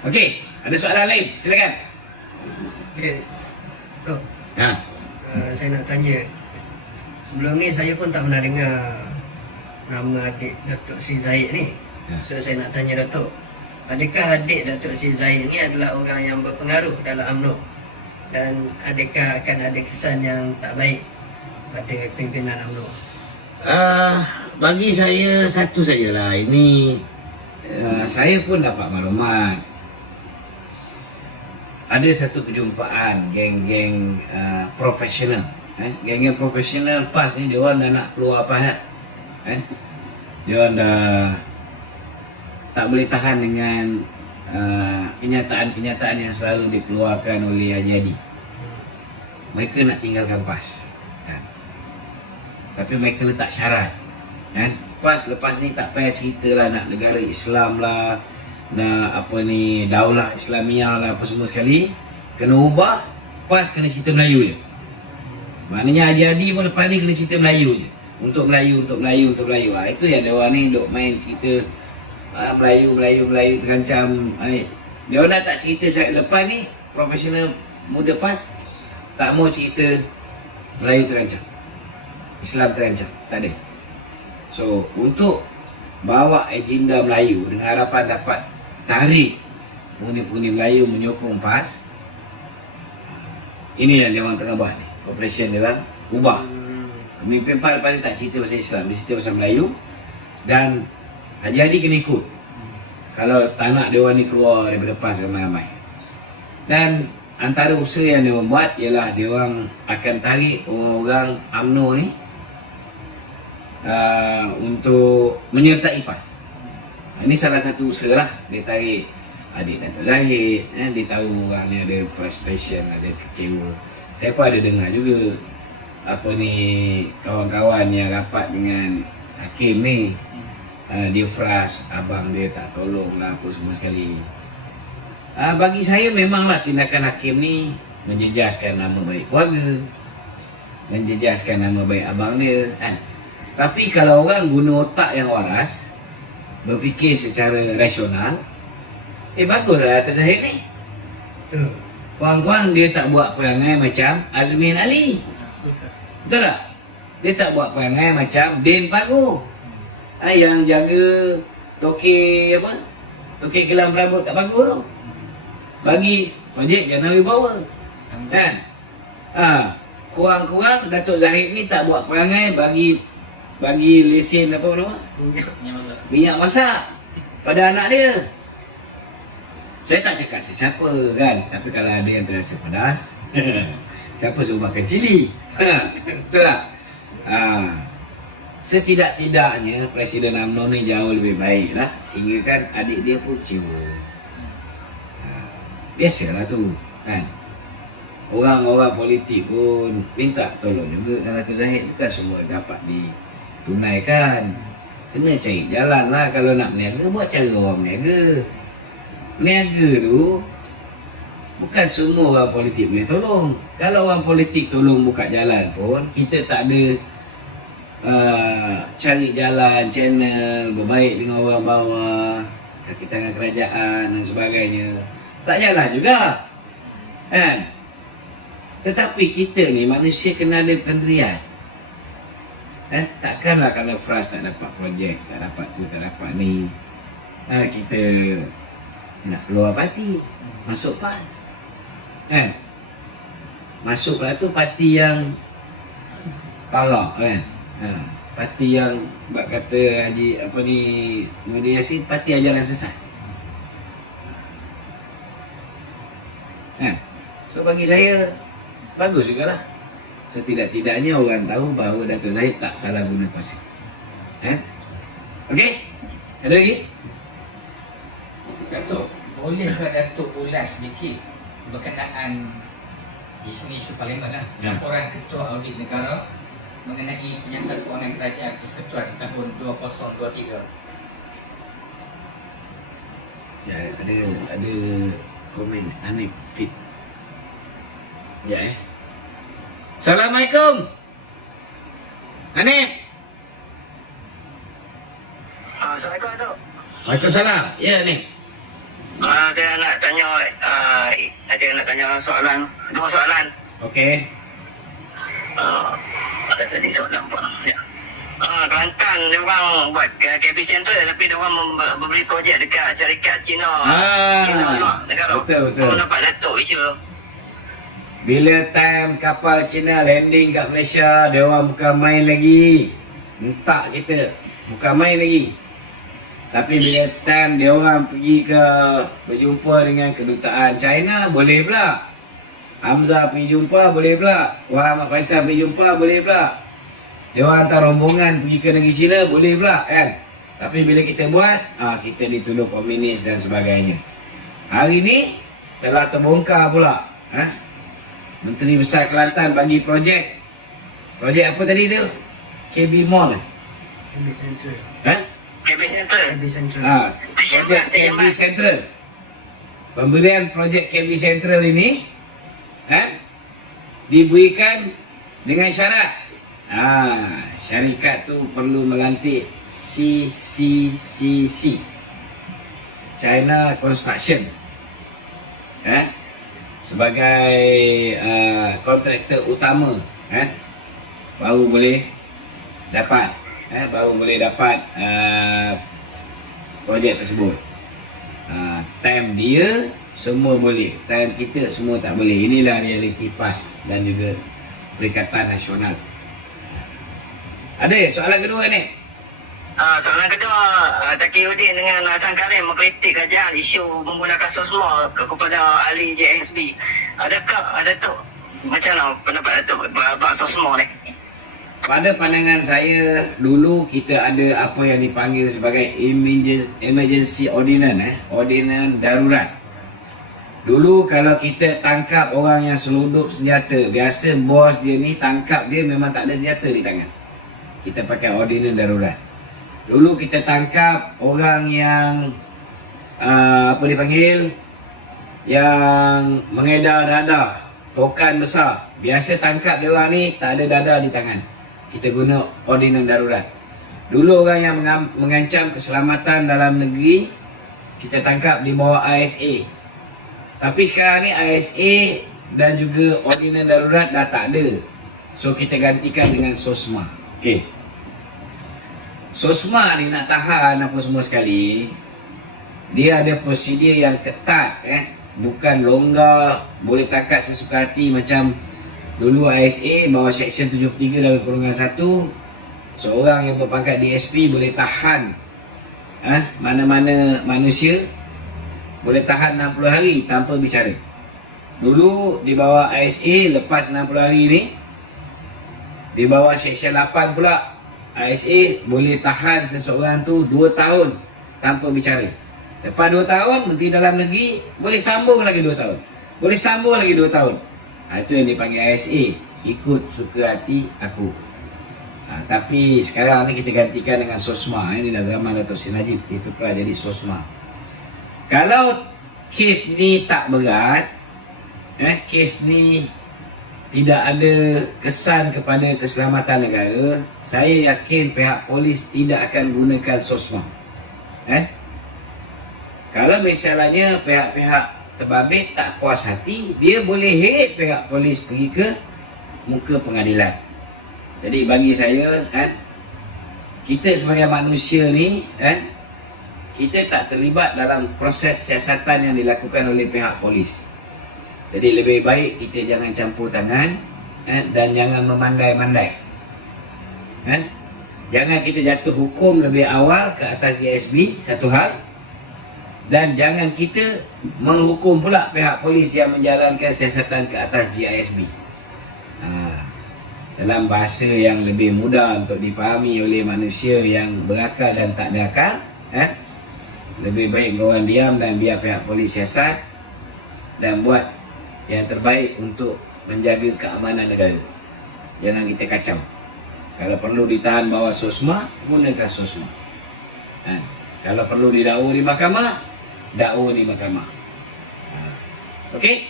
Okey, ada soalan lain? Silakan. Okey. Tok, Ha. saya nak tanya. Sebelum ni saya pun tak pernah dengar nama adik Datuk Sri Zahid ni. Ya. So saya nak tanya Datuk, adakah adik Datuk Sri Zahid ni adalah orang yang berpengaruh dalam UMNO? Dan adakah akan ada kesan yang tak baik pada pimpinan UMNO? Bagi saya satu sajalah. Ini saya pun dapat maklumat. Ada satu perjumpaan geng-geng profesional. Geng-geng profesional PAS ni dia orang dah nak keluar PAS. Dia orang dah tak boleh tahan dengan kenyataan-kenyataan yang selalu dikeluarkan oleh Haji Hadi. Mereka nak tinggalkan PAS. Tapi mereka letak syarat. PAS lepas ni tak payah cerita lah nak negara Islam lah, nak apa ni, daulah Islamiah lah, apa semua sekali. Kena ubah, PAS kena cerita Melayu je. Maknanya Haji Hadi pun lepas ni kena cerita Melayu je. Untuk Melayu. Itu yang dia orang ni duk main cerita Melayu terancam. Dia orang dah tak cerita lepas ni profesional muda PAS tak mau cerita Melayu terancam, Islam terancam, tak ada. So untuk bawa agenda Melayu dengan harapan dapat tarik pengundi-pengundi Melayu menyokong PAS, ini yang dia orang tengah buat ni. Operation dia orang ubah. Pemimpin PAS lepas ni tak cerita pasal Islam, dia cerita pasal Melayu. Dan Haji Hadi kena ikut kalau tak nak dia orang ni keluar daripada PAS ramai-ramai. Dan antara usaha yang dia orang buat ialah dia orang akan tarik orang-orang UMNO ni untuk menyertai PAS. Ini salah satu usaha lah. Dia tarik adik Datuk Zahid. Dia tahu orang ni ada frustration, ada kecewa. Saya pun ada dengar juga apa ni, kawan-kawan yang rapat dengan Hakim ni, dia frust, abang dia tak tolong lah apa semua sekali. Bagi saya memanglah tindakan Hakim ni menjejaskan nama baik keluarga, menjejaskan nama baik abang dia kan. Tapi kalau orang guna otak yang waras, berfikir secara rasional, baguslah Datuk Zahid ni. Betul. Kurang-kurang dia tak buat perangai macam Azmin Ali. Betul tak? Dia tak buat perangai macam Din Pagu, yang jaga toke apa? Toke kelam rambut kat Pagu tu. Bagi projek Jana Wibawa. Kan? Kurang-kurang Datuk Zahid ni tak buat perangai bagi lesen apa nama? Minyak masak pada anak dia. Saya tak cakap sesiapa kan, tapi kalau ada yang terasa pedas, siapa suruh makan cili? Betul tak? Setidak-tidaknya Presiden UMNO ni jauh lebih baik lah, sehingga kan adik dia pun kecewa. Biasalah tu kan. Orang-orang politik pun minta tolong juga dengan Datuk Zahid. Bukan semua dapat ditunaikan. Kena cari jalan lah. Kalau nak berniaga, buat cara orang berniaga. Berniaga tu bukan semua orang politik boleh tolong. Kalau orang politik tolong buka jalan pun, kita tak ada cari jalan, channel berbaik dengan orang bawah, kaki tangan kerajaan dan sebagainya, tak jalan juga kan. Tetapi kita ni manusia kena ada pendirian. Takkanlah kalau frust tak dapat projek, tak dapat tu, tak dapat ni, kita nak keluar parti, masuk PAS kan. Masuklah tu parti yang parah kan. Parti yang bak kata Haji apa ni, Muhyiddin Yassin, parti ajaran sesat kan. So bagi saya bagus jugalah. Setidak-tidaknya orang tahu bahawa Datuk Zahid tak salah guna kuasa. Okey? Ada lagi? Datuk, bolehkah Datuk ulas sedikit berkenaan isu-isu parlimen lah, laporan Ketua Audit Negara mengenai penyangka kewangan kerajaan Persekutuan tahun 2023? Ya, ada komen Hanif Fit. Ya Assalamualaikum Hanif. Assalamualaikum Datuk. Waalaikumsalam. Ya ni. Saya nak tanya, saya nak tanya soalan, dua soalan. Okey. Ada tadi soalan apa? Ya. Kelantan dia orang buat KB Center tapi dia orang memberi projek dekat syarikat Cina. Cina luar negara. Betul. Nampak Datuk isu. Bila time kapal Cina landing kat Malaysia, dia orang bukan main lagi. Entak kita. Bukan main lagi. Tapi bila time dia orang pergi ke berjumpa dengan kedutaan China, boleh pula. Hamzah pergi jumpa, boleh pula. Wah Ahmad Faisal pergi jumpa, boleh pula. Dia orang hantar rombongan pergi ke negeri China, boleh pula kan. Tapi bila kita buat, kita dituduh komunis dan sebagainya. Hari ni telah terbongkar pula. Menteri Besar Kelantan bagi projek. Projek apa tadi tu? KB Mall. KB Central. KB Central. KB Central. Projek KB Central. Pemberian projek KB Central ini diberikan dengan syarat syarikat tu perlu melantik CCCC, China Construction, sebagai kontraktor utama, baru boleh dapat projek tersebut. Time dia semua boleh, time kita semua tak boleh. Inilah realiti PAS dan juga Perikatan Nasional. Ada soalan kedua ni? Soalan kedua, Taqiyuddin dengan Hasan Karim mengkritik kerajaan isu menggunakan sosma kepada ahli JSB. Adakah Datuk macam mana pendapat Datuk bab sosma ni? Pada pandangan saya, dulu kita ada apa yang dipanggil sebagai emergency ordinance, ordinance darurat. Dulu kalau kita tangkap orang yang selundup senjata, biasa bos dia ni tangkap dia memang tak ada senjata di tangan. Kita pakai ordinance darurat. Dulu kita tangkap orang yang apa dipanggil, yang mengedar dadah, tokan besar. Biasa tangkap dia orang ni tak ada dadah di tangan. Kita guna ordinance darurat. Dulu orang yang mengancam keselamatan dalam negeri, kita tangkap di bawah ISA. Tapi sekarang ni ISA dan juga ordinance darurat dah tak ada. So kita gantikan dengan SOSMA. Okey. SOSMA ni nak tahan apa semua sekali, dia ada prosedur yang ketat, bukan longgar, boleh tangkap sesuka hati macam dulu ISA bawah Seksyen 73/1, seorang yang berpangkat DSP boleh tahan mana-mana manusia, boleh tahan 60 hari tanpa bicara. Dulu di bawah ISA, lepas 60 hari ni, di bawah Seksyen 8 pula, ISA boleh tahan seseorang tu 2 tahun tanpa bicara. Lepas 2 tahun, Menteri Dalam Negeri boleh sambung lagi 2 tahun. Boleh sambung lagi 2 tahun. Itu yang dipanggil ISA, ikut suka hati aku. Tapi sekarang ni kita gantikan dengan SOSMA. Ini dah zaman Datuk Seri Najib, ditukar jadi SOSMA. Kalau kes ni tak berat, kes ni tidak ada kesan kepada keselamatan negara, saya yakin pihak polis tidak akan gunakan SOSMA. Kalau misalnya pihak-pihak terbabit tak puas hati, dia boleh hit pihak polis pergi ke muka pengadilan. Jadi bagi saya, kita sebagai manusia ni, kita tak terlibat dalam proses siasatan yang dilakukan oleh pihak polis. Jadi lebih baik kita jangan campur tangan, dan jangan memandai-mandai. Jangan kita jatuh hukum lebih awal ke atas JSB, satu hal. Dan jangan kita menghukum pula pihak polis yang menjalankan siasatan ke atas JISB. Dalam bahasa yang lebih mudah untuk dipahami oleh manusia yang berakal dan tak ada akal, lebih baik korang diam dan biar pihak polis siasat dan buat yang terbaik untuk menjaga keamanan negara. Jangan kita kacau. Kalau perlu ditahan bawah SOSMA, gunakan SOSMA. Kalau perlu didakwa di mahkamah, dakwa di mahkamah. Okey?